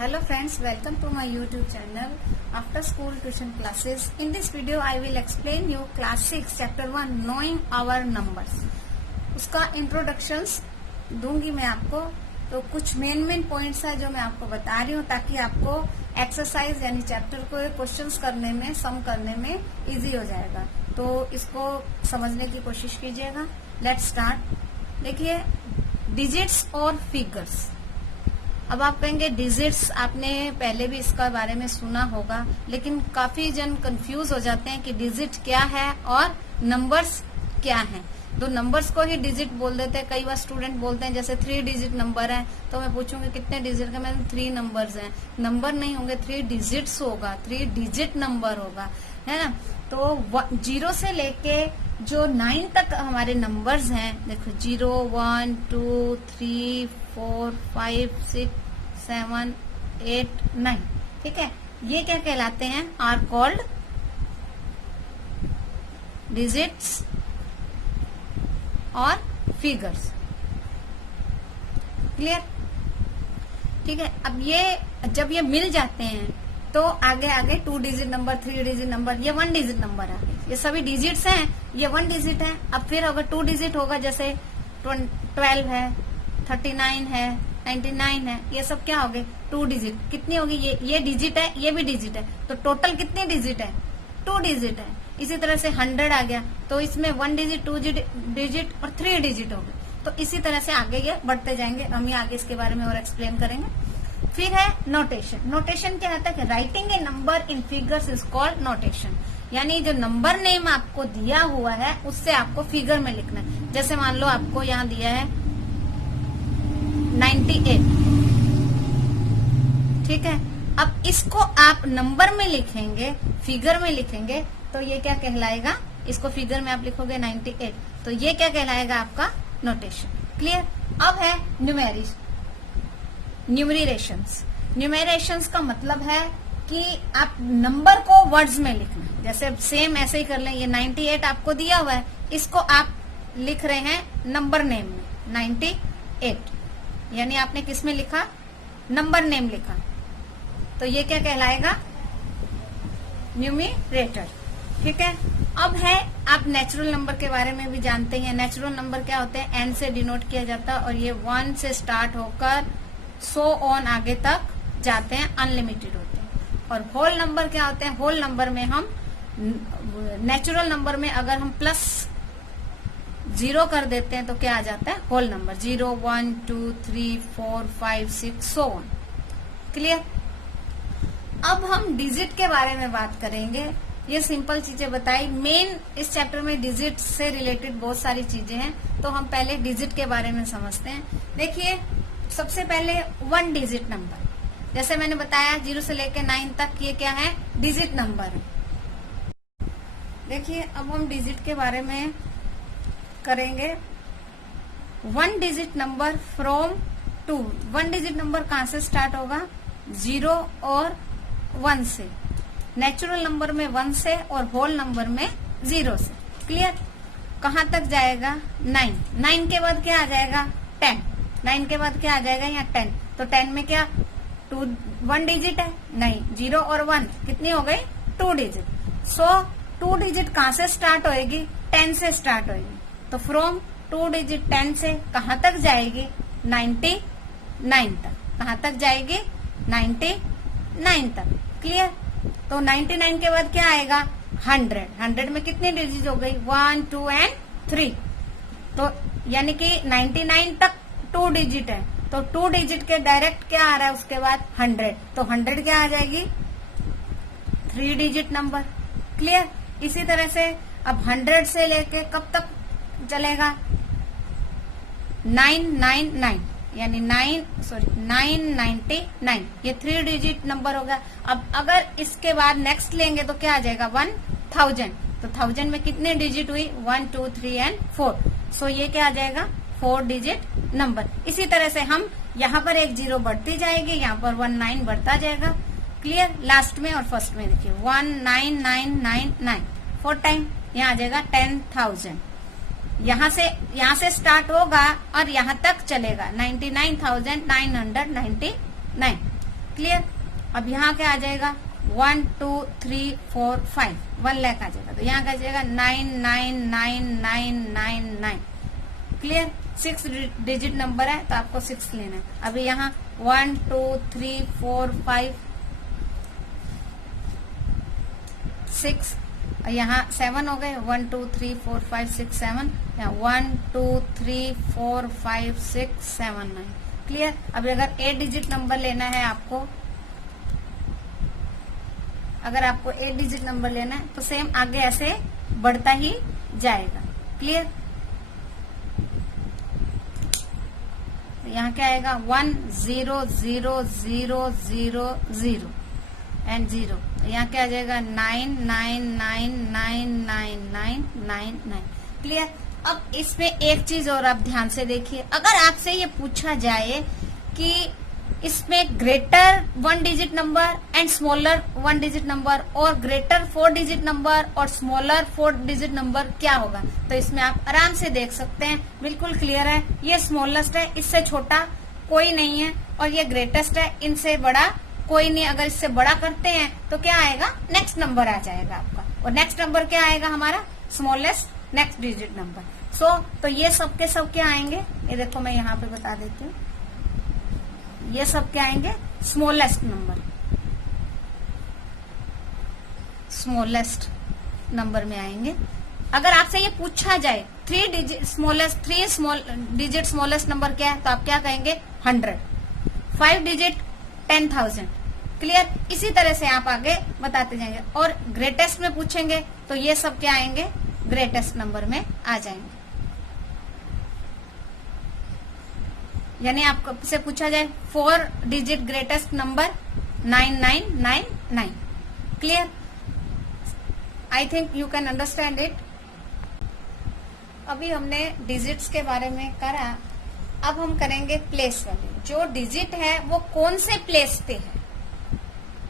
Hello friends, welcome to my YouTube channel After School Tuition Classes. In this video I will explain you class 6 chapter 1 Knowing Our Numbers. उसका introductions दूंगी मैं आपको, तो कुछ main points है जो मैं आपको बता रही हूँ ताकि आपको एक्सरसाइज यानी चैप्टर को क्वेश्चंस करने में, सम करने में इजी हो जाएगा। तो इसको समझने की कोशिश कीजिएगा। Let's start. देखिए, डिजिट्स और फिगर्स। अब आप कहेंगे डिजिट्स, आपने पहले भी इसका बारे में सुना होगा, लेकिन काफी जन कंफ्यूज हो जाते हैं कि डिजिट क्या है और नंबर्स क्या हैं। तो नंबर्स को ही डिजिट बोल देते हैं। कई बार स्टूडेंट बोलते हैं जैसे 3 डिजिट नंबर है, तो मैं पूछूंगी कितने डिजिट का, मैं 3 नंबर्स हैं। नंबर नहीं होंगे, 3 डिजिट्स होगा, 3 डिजिट नंबर होगा, है ना। तो 0 से लेके जो 9 तक हमारे नंबर्स हैं, देखो 0, 1, 2, 3, 4, 5, 6, 7, 8, 9, ठीक है। ये क्या कहलाते हैं? आर कॉल्ड डिजिट्स और फिगर्स। क्लियर? ठीक है। अब ये जब ये मिल जाते हैं तो आगे 2 डिजिट नंबर, 3 डिजिट नंबर, ये 1 डिजिट नंबर आ गए। ये सभी डिजिट्स हैं, ये 1 डिजिट है। अब फिर अगर 2 डिजिट होगा, जैसे 12 है, 39 है, 99 है, ये सब क्या हो गए? 2 डिजिट। कितनी होगी? ये डिजिट है, ये भी डिजिट है, तो टोटल कितनी डिजिट है? 2 डिजिट है। इसी तरह से 100 आ गया, तो इसमें 1 डिजिट, 2 डिजिट और 3 डिजिट हो गए। तो इसी तरह से आगे ये बढ़ते जाएंगे। हम ही आगे इसके बारे में और एक्सप्लेन करेंगे। फिर है नोटेशन। नोटेशन क्या होता है कि writing a number in figures is called notation. यानी जो नंबर नेम आपको दिया हुआ है उससे आपको फिगर में लिखना है। जैसे मान लो आपको यहाँ दिया है 98, ठीक है। अब इसको आप नंबर में लिखेंगे, फिगर में लिखेंगे, तो ये क्या कहलाएगा? इसको फिगर में आप लिखोगे 98, तो ये क्या कहलाएगा? आपका नोटेशन। क्लियर? अब है न्यूमरेशंस। न्यूमरेशंस का मतलब है कि आप नंबर को वर्ड्स में लिखना है। जैसे सेम ऐसे ही कर लें, ये 98 आपको दिया हुआ है, इसको आप लिख रहे हैं नंबर नेम में 98, यानी आपने किस में लिखा? नंबर नेम लिखा, तो ये क्या कहलाएगा? न्यूमरेटर। ठीक है। अब है, आप नेचुरल नंबर के बारे में भी जानते हैं। नेचुरल नंबर क्या होते हैं? n से डिनोट किया जाता है, और ये 1 से स्टार्ट होकर सो ऑन आगे तक जाते हैं, अनलिमिटेड होते हैं। और होल नंबर क्या होते हैं? होल नंबर में हम, नेचुरल नंबर में अगर हम +0 कर देते हैं तो क्या आ जाता है? Whole number. 0, 1, 2, 3, 4, 5, 6, so on. Clear? अब हम डिजिट के बारे में बात करेंगे। ये सिंपल चीजें बताई। मेन इस चैप्टर में डिजिट से रिलेटेड बहुत सारी चीजें हैं, तो हम पहले डिजिट के बारे में समझते हैं। देखिए, सबसे पहले 1 डिजिट नंबर, जैसे मैंने बताया 0 से लेकर 9 तक, ये क्या है? डिजिट नंबर है। देखिए, अब हम डिजिट के बारे में करेंगे। 1 digit number from 2। 1 digit number कहाँ से स्टार्ट होगा? 0 और 1 से। नेचुरल नंबर में 1 से और होल नंबर में 0 से। क्लियर? कहाँ तक जाएगा? 9। 9 के बाद क्या आ जाएगा? 10। 9 के बाद क्या आ जाएगा? यहाँ 10। तो 10 में क्या 1 डिजिट है? नहीं, 0 और 1 कितनी हो गई? 2 डिजिट। सो 2 डिजिट कहाँ से स्टार्ट होएगी? 10 से स्टार्ट होएगी। तो फ्रॉम 2 डिजिट 10 से कहाँ तक जाएगी? 99 तक। कहाँ तक जाएगी? 99 तक। क्लियर? तो 99 के बाद क्या आएगा? 100। 100 में कितनी डिजिट हो गई? 1, 2 एंड 3। तो यानी कि 99 तक 2 डिजिट है, तो 2 डिजिट के डायरेक्ट क्या आ रहा है उसके बाद? 100। तो 100 क्या आ जाएगी? 3 डिजिट नंबर। क्लियर? इसी तरह से अब 100 से लेके कब तक चलेगा? 999, यानी 999, ये 3 डिजिट नंबर होगा। अब अगर इसके बाद नेक्स्ट लेंगे तो क्या आ जाएगा? 1000। तो 1000 में कितने डिजिट हुई? 1, 2, 3 एंड 4। सो ये क्या आ जाएगा? 4 डिजिट नंबर। इसी तरह से हम यहाँ पर एक 0 बढ़ती जाएगी, यहाँ पर 19 बढ़ता जाएगा। क्लियर? लास्ट में और फर्स्ट में देखिए 19999 4 टाइम, यहाँ आ जाएगा 10,000। यहाँ से स्टार्ट होगा और यहाँ तक चलेगा 99,999। क्लियर। अब यहाँ क्या आ जाएगा 1 2 3 4 5 1 लाख आ जाएगा। तो यहाँ क्या आ जाएगा 999999। क्लियर। 6 डिजिट नंबर है तो आपको 6 लेना है। अभी यहाँ 1 2 3 4 5 6 और यहाँ 7 हो गए। 1 2 3 4 5 6 7 यहाँ 1 2 3 4 5 6 7 9। क्लियर। अभी अगर 8 डिजिट नंबर लेना है आपको, अगर आपको 8 डिजिट नंबर लेना है तो सेम आगे ऐसे बढ़ता ही जाएगा। क्लियर। यहाँ क्या आएगा 1 0 0 0 0 0 एंड 0। यहाँ क्या आ जाएगा 9 9 9 9 9 9 9 9। क्लियर। अब इसमें एक चीज और आप ध्यान से देखिए, अगर आपसे ये पूछा जाए कि इसमें greater 1 digit number and smaller 1 digit number और ग्रेटर 4 डिजिट नंबर और स्मॉलर 4 डिजिट नंबर क्या होगा, तो इसमें आप आराम से देख सकते हैं, बिल्कुल क्लियर है। ये स्मॉलेस्ट है, इससे छोटा कोई नहीं है, और ये ग्रेटेस्ट है, इनसे बड़ा कोई नहीं। अगर इससे बड़ा करते हैं तो क्या आएगा नेक्स्ट नंबर आ जाएगा आपका, और नेक्स्ट नंबर क्या आएगा हमारा स्मॉलेस्ट नेक्स्ट डिजिट नंबर। तो ये सब के सब क्या आएंगे, ये देखो मैं यहाँ पे बता देती हूँ, ये सब क्या आएंगे स्मॉलेस्ट नंबर, स्मॉलेस्ट नंबर में आएंगे। अगर आपसे ये पूछा जाए 3 डिजिट स्मॉलेस्ट नंबर क्या है, तो आप क्या कहेंगे 100, 5 डिजिट 10,000। क्लियर। इसी तरह से आप आगे बताते जाएंगे। और ग्रेटेस्ट में पूछेंगे तो ये सब क्या आएंगे ग्रेटेस्ट नंबर में आ जाएंगे। यानी आपसे पूछा जाए 4 digit greatest number 9999। Clear. I think you can understand it. अभी हमने डिजिट्स के बारे में करा, अब हम करेंगे प्लेस वैल्यू। जो डिजिट है वो कौन से प्लेस पे है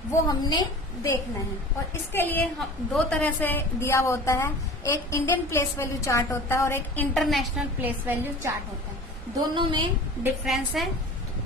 वो हमने देखना है, और इसके लिए हम 2 तरह से दिया होता है, एक इंडियन प्लेस वैल्यू चार्ट होता है और एक इंटरनेशनल प्लेस वैल्यू चार्ट होता है। दोनों में डिफरेंस है,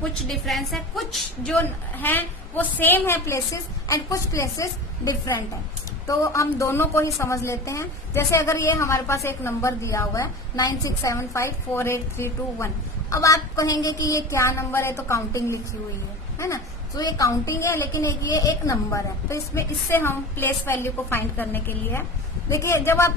कुछ डिफरेंस है, कुछ जो है वो सेम है प्लेसेस एंड कुछ प्लेसेस डिफरेंट है। तो हम दोनों को ही समझ लेते हैं। जैसे अगर ये हमारे पास एक नंबर दिया हुआ है 96754832 अब आप कहेंगे कि ये क्या नंबर है, तो काउंटिंग लिखी हुई है ना, तो ये काउंटिंग है, लेकिन ये एक नंबर है। तो इसमें इससे हम प्लेस वैल्यू को फाइंड करने के लिए है। देखिए जब आप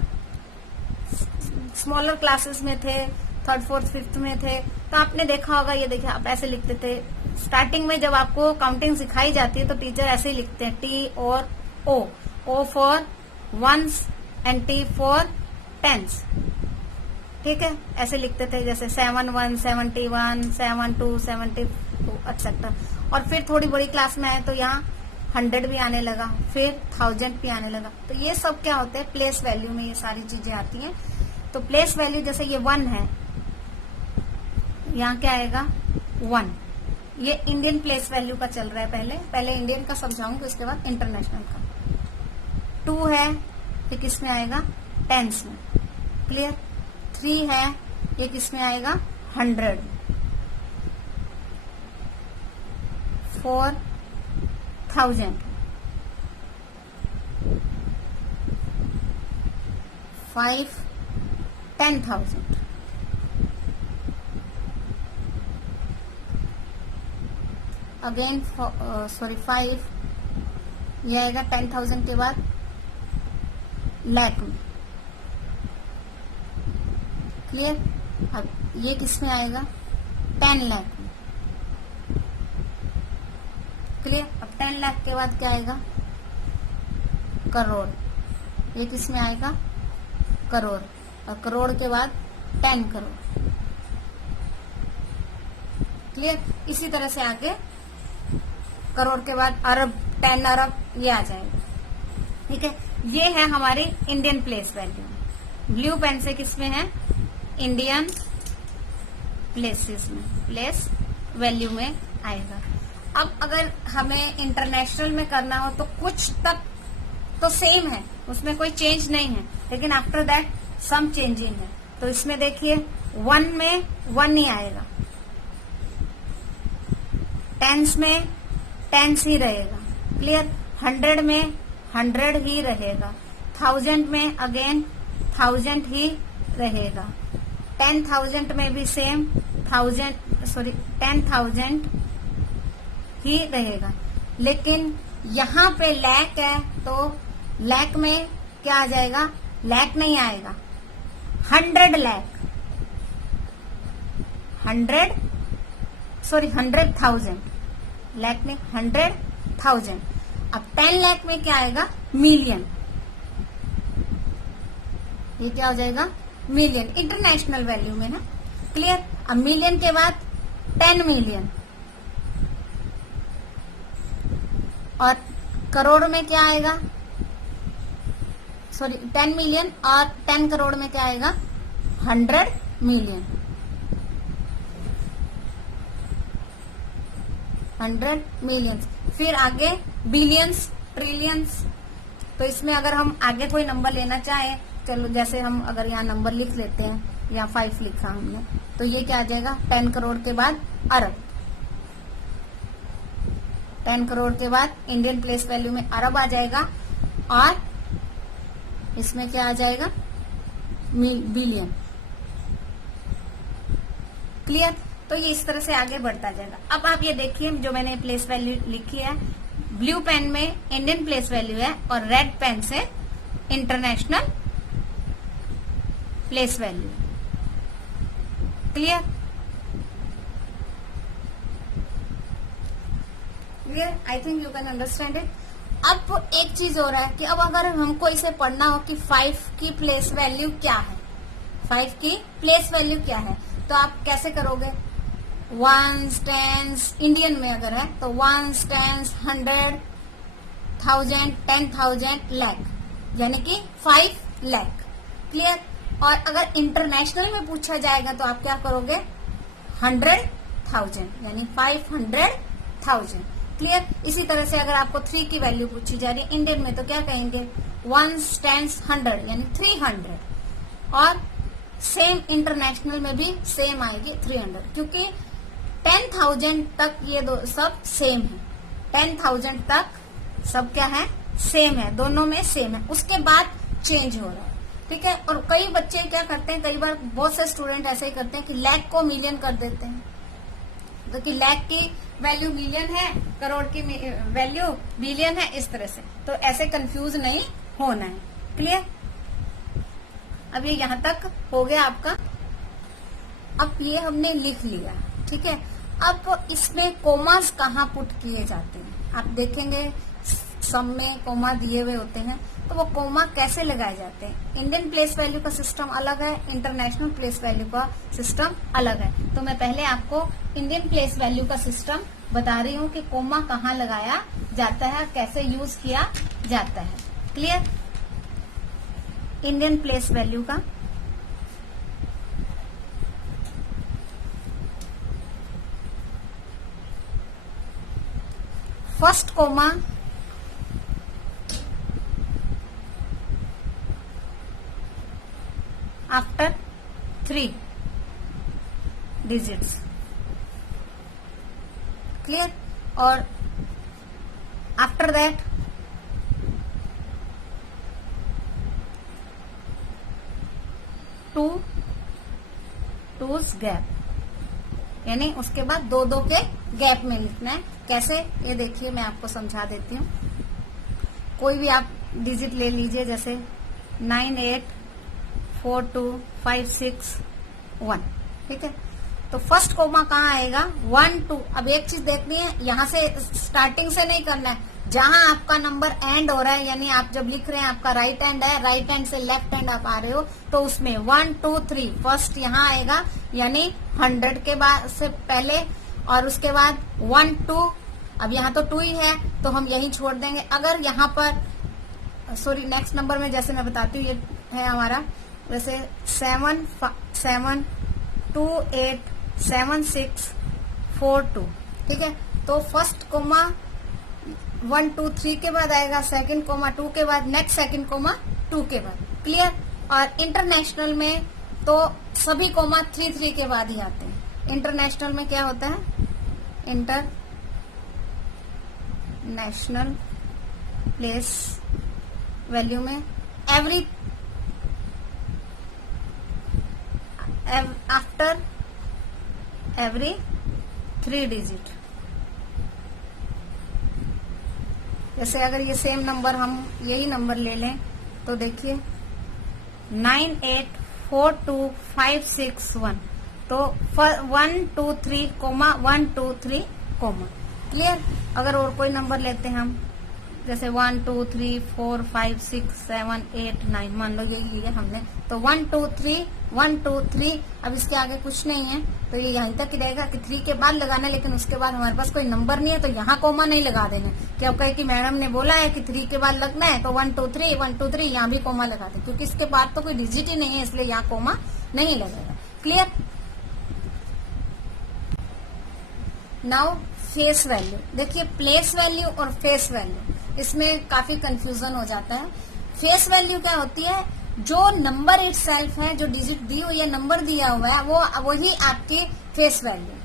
स्मॉलर क्लासेस में थे, 3rd 4th 5th में थे, तो आपने देखा होगा, ये देखिए आप ऐसे लिखते थे। स्टार्टिंग में जब आपको काउंटिंग सिखाई जाती है तो टीचर ऐसे ही लिखते हैं, T और O for ones and T for tens. ठीक है, ऐसे लिखते थे, जैसे 71 71 72 72 एक्सेट्रा। और फिर थोड़ी बड़ी क्लास में आए तो यहाँ 100 भी आने लगा, फिर 1000 भी आने लगा। तो ये सब क्या होते हैं प्लेस वैल्यू में, ये सारी चीजें आती हैं। तो प्लेस वैल्यू जैसे ये 1 है, यहाँ क्या आएगा 1। ये इंडियन प्लेस वैल्यू का चल रहा है, पहले इंडियन का समझाऊंगी, उसके बाद इंटरनेशनल का। 2 है, ये किस में आएगा टेंस में। क्लियर। 3 है, ये किस में आएगा 100। 4000। 5 10,000। अगेन 5, ये आएगा 10,000 के बाद लाख में। क्लियर। अब ये किस में आएगा 10 लाख में। क्लियर। अब 10 लाख के बाद क्या आएगा करोड़। ये किस में आएगा करोड़, और करोड़ के बाद 10 करोड़। क्लियर। इसी तरह से आगे करोड़ के बाद अरब, 10 अरब, ये आ जाएगा। ठीक है, ये है हमारी Indian place value. Blue pen से किसमें है इंडियन प्लेसेस में, प्लेस वैल्यू में आएगा। अब अगर हमें इंटरनेशनल में करना हो तो कुछ तक तो सेम है, उसमें कोई चेंज नहीं है, लेकिन आफ्टर दैट सम चेंजिंग है। तो इसमें देखिए 1 में 1 ही आएगा, टेंस में टेंस ही रहेगा। क्लियर। 100 में 100 ही रहेगा। 1000 में अगेन 1000 ही रहेगा। 10,000 में भी सेम 10,000 ही रहेगा। लेकिन यहाँ पे लैक है तो लैक में क्या आ जाएगा? लैक नहीं आएगा, 100 लाख, 100,000 लाख में 100,000। अब 10 लाख में क्या आएगा? मिलियन। ये क्या हो जाएगा? मिलियन, इंटरनेशनल वैल्यू में ना। क्लियर। अब मिलियन के बाद 10 मिलियन, और करोड़ में क्या आएगा? 10 मिलियन और 10 करोड़ में क्या आएगा? 100 मिलियन, 100 मिलियन। फिर आगे बिलियंस, ट्रिलियंस। तो इसमें अगर हम आगे कोई नंबर लेना चाहें, चलो जैसे हम अगर यहाँ नंबर लिख लेते हैं, या 5 लिखा हमने, तो ये क्या आ जाएगा? 10 करोड़ के बाद अरब, 10 करोड़ के बाद इंडियन प्लेस वैल्यू में अरब आ जाएगा, और इसमें क्या आ जाएगा? बिलियन। क्लियर। तो ये इस तरह से आगे बढ़ता जाएगा। अब आप ये देखिए, जो मैंने प्लेस वैल्यू लिखी है, ब्लू पेन में इंडियन प्लेस वैल्यू है और रेड पेन से international place value. Clear. Clear, I think you can understand it. अब एक चीज हो रहा है कि अब अगर हमको इसे पढ़ना हो कि 5 की प्लेस वैल्यू क्या है, 5 की प्लेस वैल्यू क्या है, तो आप कैसे करोगे? 1s, 10s, इंडियन में अगर है तो 1s, 10s, 100, 1000, 10,000, लाख, यानी कि 5 लाख। क्लियर। और अगर इंटरनेशनल में पूछा जाएगा तो आप क्या करोगे? 100,000, यानी 500,000। क्लियर। इसी तरह से अगर आपको 3 की वैल्यू पूछी जा रही है इंडियन में, तो क्या कहेंगे? 1s, 10s, 100, यानी 300। और सेम इंटरनेशनल में भी सेम आएगी 300, क्योंकि 10,000 तक ये दो सब सेम है। 10,000 तक सब क्या है? सेम है, दोनों में सेम है। उसके बाद चेंज हो रहा है। ठीक है। और कई बच्चे क्या करते हैं, कई बार बहुत से स्टूडेंट ऐसे ही करते हैं कि लाख को मिलियन कर देते हैं। तो कि लाख की वैल्यू मिलियन है, करोड़ की वैल्यू बिलियन है, इस तरह से। तो ऐसे कंफ्यूज नहीं होना है। क्लियर। अब ये यहां तक हो गया आपका। अब ये हमने लिख लिया, ठीक है। अब इसमें कोमास कहाँ पुट किए जाते हैं? आप देखेंगे सम में कोमा दिए हुए होते हैं, तो वो कोमा कैसे लगाए जाते हैं? इंडियन प्लेस वैल्यू का सिस्टम अलग है, इंटरनेशनल प्लेस वैल्यू का सिस्टम अलग है। तो मैं पहले आपको इंडियन प्लेस वैल्यू का सिस्टम बता रही हूँ कि कोमा कहाँ लगाया जाता है, कैसे यूज किया जाता है। क्लियर। इंडियन प्लेस वैल्यू का first comma after 3 digits. Clear. और आफ्टर दैट 2's गैप, यानी उसके बाद 2 के गैप में लिखना है। कैसे? ये देखिए, मैं आपको समझा देती हूँ। कोई भी आप डिजिट ले लीजिए, जैसे 9, 8, 4, 2, 5, 6, 1। ठीक है। तो फर्स्ट कोमा कहाँ आएगा? 1, 2। अब एक चीज देखनी है, यहाँ से स्टार्टिंग से नहीं करना है। जहां आपका नंबर एंड हो रहा है, यानी आप जब लिख रहे हैं, आपका राइट हैंड है, राइट हैंड से लेफ्ट हैंड आप आ रहे हो, तो उसमें 1, 2, 3 फर्स्ट यहाँ आएगा, यानी 100 के बाद से पहले, और उसके बाद 1, 2। अब यहाँ तो 2 ही है, तो हम यही छोड़ देंगे। अगर यहाँ पर नेक्स्ट नंबर में जैसे मैं बताती हूँ, ये है हमारा जैसे 7, 7, 2, 8, 7, 6, 4, 2। ठीक है। तो फर्स्ट कोमा 1, 2, 3 के बाद आएगा, सेकंड कोमा 2 के बाद, नेक्स्ट सेकंड कोमा 2 के बाद। क्लियर। और इंटरनेशनल में तो सभी कोमा 3 के बाद ही आते हैं। इंटरनेशनल में क्या होता है? नेशनल प्लेस वैल्यू में आफ्टर एवरी 3 डिजिट। जैसे अगर ये सेम नंबर हम यही नंबर ले लें तो देखिए 984256 तो 1 2 3 कोमा 1 2 3 कोमा। क्लियर। अगर और कोई नंबर लेते हैं हम जैसे 1 2 3 4 5 6 7 8 9 मान लो यही लिया हमने तो 1 2 3 1 2 3। अब इसके आगे कुछ नहीं है तो ये यहीं तक ही रहेगा कि 3 के बाद लगाना है, लेकिन उसके बाद हमारे पास कोई नंबर नहीं है तो यहाँ कोमा नहीं लगा देना। क्या कहे कि मैडम ने बोला है कि 3 के बाद लगना है तो 1 2 3 1 2 3 यहाँ भी कोमा लगा दे, क्योंकि इसके बाद तो कोई डिजिट ही नहीं है इसलिए यहाँ कोमा नहीं लगेगा। क्लियर। Now face value. देखिए प्लेस वैल्यू और फेस वैल्यू इसमें काफी कंफ्यूजन हो जाता है। फेस वैल्यू क्या होती है, जो नंबर इटसेल्फ है, जो डिजिट दी हुई है, नंबर दिया हुआ है वही आपकी फेस वैल्यू।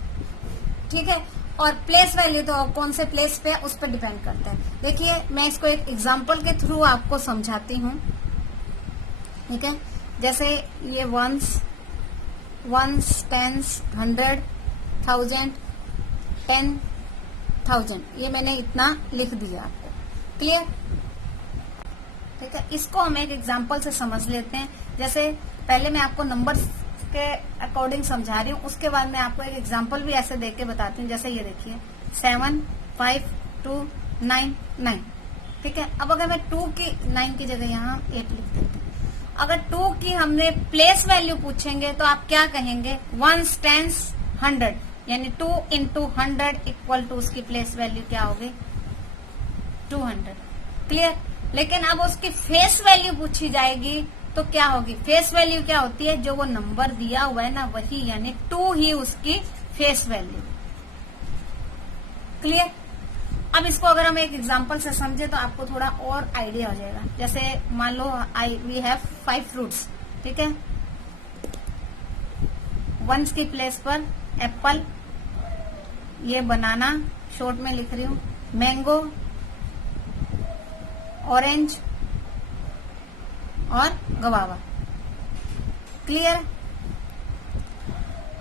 ठीक है। और प्लेस वैल्यू तो कौन से प्लेस पे उस पर डिपेंड करता है। देखिए मैं इसको एक एग्जांपल के थ्रू आपको समझाती हूँ। ठीक है। जैसे ये वंस, टेंस, 100, 1000, 10,000 ये मैंने इतना लिख दिया आपको। क्लियर। ठीक है। इसको हम एक एग्जांपल से समझ लेते हैं। जैसे पहले मैं आपको नंबर्स के अकॉर्डिंग समझा रही हूँ, उसके बाद मैं आपको एक एग्जांपल भी ऐसे देके बताती हूँ। जैसे ये देखिए 7 5 2 9 9। ठीक है। अब अगर मैं 2 की 9 की जगह यहाँ 8 लिख देते हैं। अगर 2 की हमने प्लेस वैल्यू पूछेंगे तो आप क्या कहेंगे, 1 10 100 यानी 2 into 100 इक्वल टू उसकी प्लेस वैल्यू क्या होगी 200। क्लियर। लेकिन अब उसकी फेस वैल्यू पूछी जाएगी तो क्या होगी, फेस वैल्यू क्या होती है, जो वो नंबर दिया हुआ है ना वही, यानी 2 ही उसकी फेस वैल्यू। क्लियर। अब इसको अगर हम एक एग्जांपल से समझे तो आपको थोड़ा और आइडिया हो जाएगा। जैसे मान लो वी हैव 5 फ्रूट्स। ठीक है। वंस की प्लेस पर एप्पल, ये बनाना शॉर्ट में लिख रही हूं, मैंगो, ऑरेंज और गवावा। क्लियर।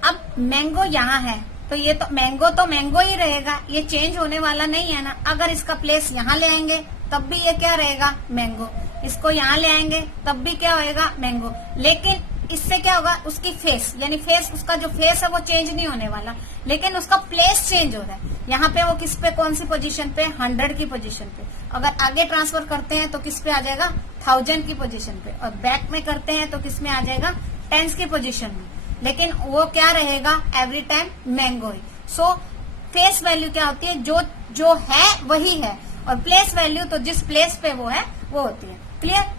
अब मैंगो यहाँ है तो ये तो मैंगो ही रहेगा, ये चेंज होने वाला नहीं है ना। अगर इसका प्लेस यहाँ ले आएंगे तब भी ये क्या रहेगा, मैंगो। इसको यहाँ ले आएंगे तब भी क्या होएगा, मैंगो। लेकिन इससे क्या होगा, उसकी फेस यानी फेस, उसका जो फेस है वो चेंज नहीं होने वाला, लेकिन उसका प्लेस चेंज हो रहा है। यहाँ पे वो किस पे, कौन सी पोजीशन पे, 100 की पोजीशन पे। अगर आगे ट्रांसफर करते हैं तो किस पे आ जाएगा, 1000 की पोजीशन पे, और बैक में करते हैं तो किस में आ जाएगा, 10 की पोजीशन में। लेकिन वो क्या रहेगा, एवरी टाइम मैंगो ही। सो फेस वैल्यू क्या होती है, जो है वही है, और प्लेस वैल्यू तो जिस प्लेस पे वो है वो होती है। क्लियर।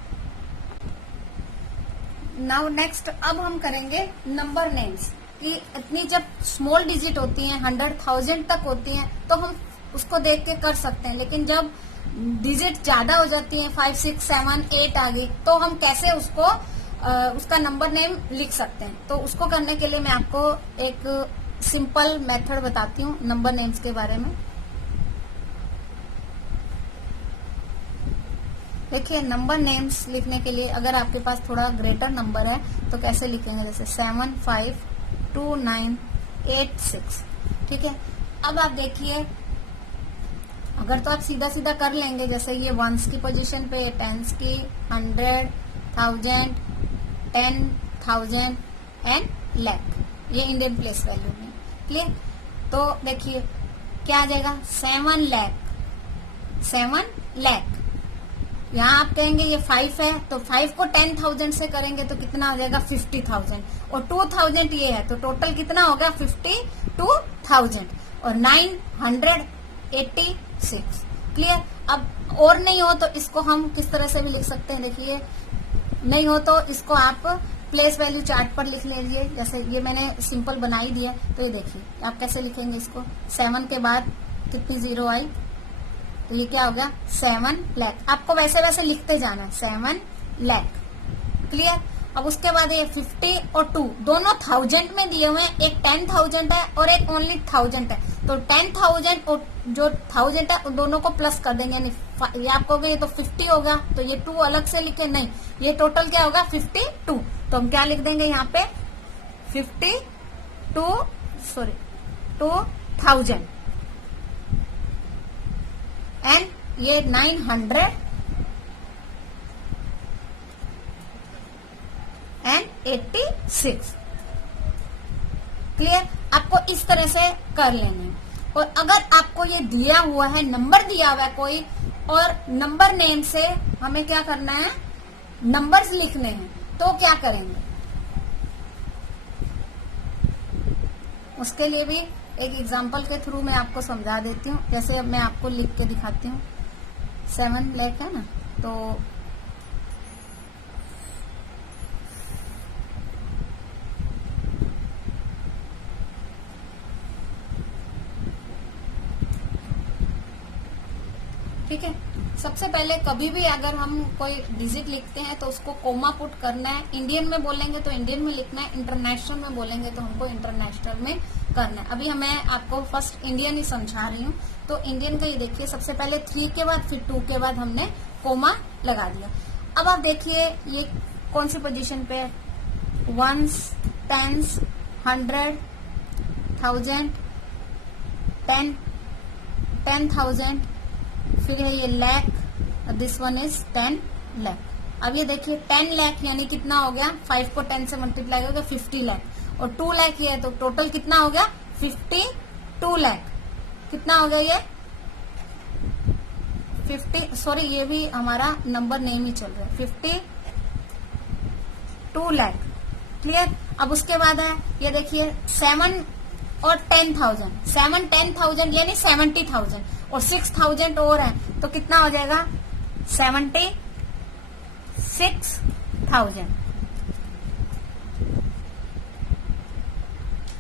नाउ नेक्स्ट अब हम करेंगे नंबर नेम्स कि इतनी जब स्मॉल डिजिट होती हैं 100,000 तक होती हैं तो हम उसको देख के कर सकते हैं, लेकिन जब डिजिट ज्यादा हो जाती हैं 5 6 7 8 आ गई तो हम कैसे उसको उसका नंबर नेम लिख सकते हैं। तो उसको करने के लिए मैं आपको एक सिंपल मेथड बताती हूँ नंबर नेम्स के बारे में। देखिए नंबर नेम्स लिखने के लिए अगर आपके पास थोड़ा ग्रेटर नंबर है तो कैसे लिखेंगे, जैसे 7 5 2 9 8 6। ठीक है। अब आप देखिए अगर तो आप सीधा सीधा कर लेंगे, जैसे ये वंस की पोजीशन पे, टेंस की, 100 1000 10,000 एंड लैख, ये इंडियन प्लेस वैल्यू में। क्लियर। तो देखिए क्या आ जाएगा, 7 लाख। यहाँ आप कहेंगे ये 5 है तो 5 को 10,000 से करेंगे तो कितना हो जाएगा, 50,000, और 2,000 ये है तो टोटल कितना होगा, 52,000 और 986। क्लियर। अब और नहीं हो तो इसको हम किस तरह से भी लिख सकते हैं, देखिए नहीं हो तो इसको आप प्लेस वैल्यू चार्ट पर लिख लीजिए। जैसे ये मैंने सिंपल बना ही दिया, तो ये देखिए आप कैसे लिखेंगे इसको, 7 के बाद कितनी जीरो आई तो ये क्या हो गया, 7 लाख। आपको वैसे वैसे लिखते जाना है, 7 लाख। क्लियर। अब उसके बाद ये 50 और 2 दोनों 1000 में दिए हुए हैं, एक 10,000 है और एक ओनली 1000 है, तो 10,000 और जो 1000 है दोनों को प्लस कर देंगे, यानी ये आप कहोगे ये तो 50 होगा, तो ये 2 अलग से लिखे, नहीं, ये टोटल क्या होगा 52। तो हम क्या लिख देंगे यहाँ पे 2000 एंड ये 986। क्लियर? आपको इस तरह से कर लेने हैं। और अगर आपको ये दिया हुआ है, नंबर दिया हुआ है कोई, और नंबर नेम से हमें क्या करना है, नंबर्स लिखने हैं, तो क्या करेंगे उसके लिए भी एक एग्जांपल के थ्रू मैं आपको समझा देती हूँ। जैसे अब मैं आपको लिख के दिखाती हूँ, 7 लाख है ना, तो ठीक है। सबसे पहले कभी भी अगर हम कोई डिजिट लिखते हैं तो उसको कोमा पुट करना है। इंडियन में बोलेंगे तो इंडियन में लिखना है, इंटरनेशनल में बोलेंगे तो हमको इंटरनेशनल में करना है। अभी मैं आपको फर्स्ट इंडियन ही समझा रही हूँ। तो इंडियन का ये देखिए, सबसे पहले 3 के बाद फिर 2 के बाद हमने कोमा लगा दिया। अब आप देखिए ये कौन सी पोजीशन पे है, 1s, 10s, 100, 1000, 10,000, फिर है ये lakh, this one is 10 lakh. अब ये देखिए 10 लाख यानी कितना हो गया, 5 को 10 से मल्टीप्लाई हो गया 50 लाख, और 2 लाख ये है तो टोटल कितना हो गया 52 लाख। कितना हो गया ये 50, सॉरी ये भी हमारा नंबर नेम ही चल रहा है, 52 लाख। क्लियर? अब उसके बाद है ये देखिए 7 और 10,000, 7 10,000 यानी 70,000, और 6,000 और है तो कितना हो जाएगा 76,000।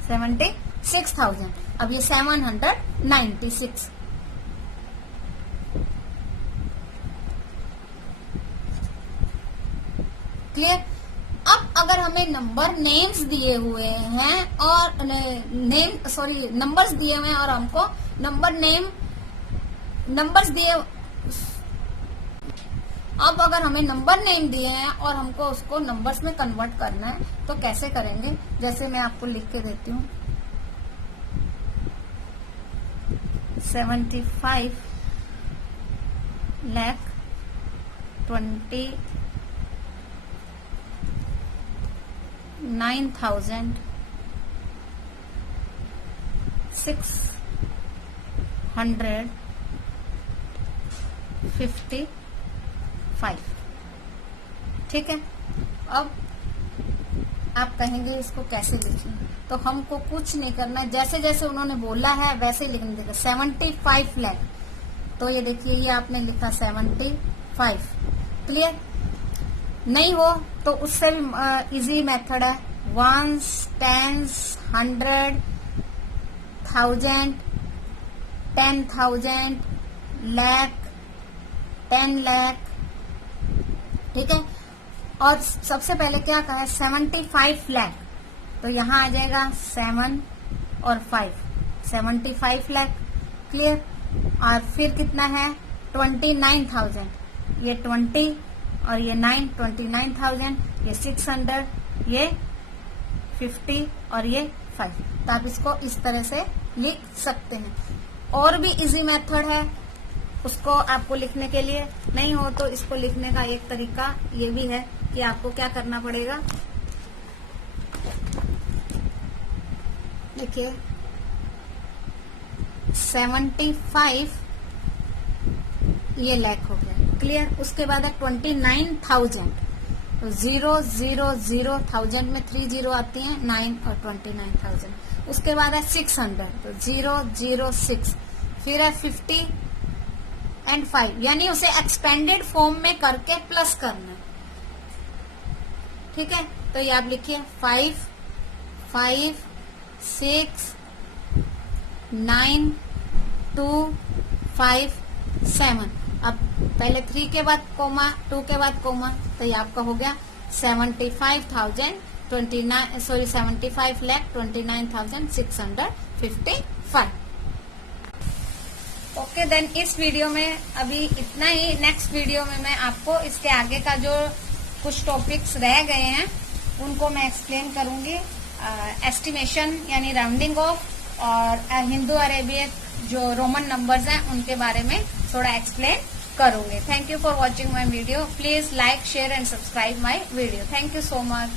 76,000। अब ये 796। क्लियर? अब अगर हमें नंबर नेम्स दिए हुए हैं और नंबर्स दिए हुए हैं और हमको नंबर्स दिए, अब अगर हमें नंबर नेम दिए हैं और हमको उसको नंबर्स में कन्वर्ट करना है तो कैसे करेंगे, जैसे मैं आपको लिख के देती हूँ, 75 लाख 29,655। ठीक है। अब आप कहेंगे इसको कैसे लिखें, तो हमको कुछ नहीं करना, जैसे जैसे उन्होंने बोला है वैसे ही लिखने देगा। 75 लाख, तो ये देखिए ये आपने लिखा 75। क्लियर? नहीं हो तो उससे भी इजी मेथड है, 1s, 10s, 100, 1000, 10,000, लाख, 10 लाख। ठीक है। और सबसे पहले क्या कहा है 75 लाख, तो यहाँ आ जाएगा 7 और 5, 75 लाख। क्लियर? और फिर कितना है 29,000, ये 20 और ये 9, 29,000, ये 600, ये 50 और ये 5। तो आप इसको इस तरह से लिख सकते हैं। और भी इजी मेथड है उसको आपको लिखने के लिए, नहीं हो तो इसको लिखने का एक तरीका ये भी है कि आपको क्या करना पड़ेगा, देखिए 75 ये लाख हो गया। क्लियर? उसके बाद है 29,000, तो 0,0,0,000 में 3 जीरो आती हैं, 9 और 29,000। उसके बाद है 600, तो 0,0,6। फिर है 50 एंड 5, यानी उसे एक्सपेंडेड फॉर्म में करके प्लस करना। ठीक है। तो ये आप लिखिए 5, 5, 6, 9, 2, 5, 7। अब पहले 3 के बाद कोमा, 2 के बाद कोमा, तो ये आपका हो गया 75 लाख 29,655। ओके देन इस वीडियो में अभी इतना ही। नेक्स्ट वीडियो में मैं आपको इसके आगे का जो कुछ टॉपिक्स रह गए हैं उनको मैं एक्सप्लेन करूंगी। एस्टिमेशन यानी राउंडिंग ऑफ और हिंदू अरेबिक जो रोमन नंबर्स हैं उनके बारे में थोड़ा एक्सप्लेन करूंगी। Thank you for watching my video. Please like share and subscribe my video. Thank you so much.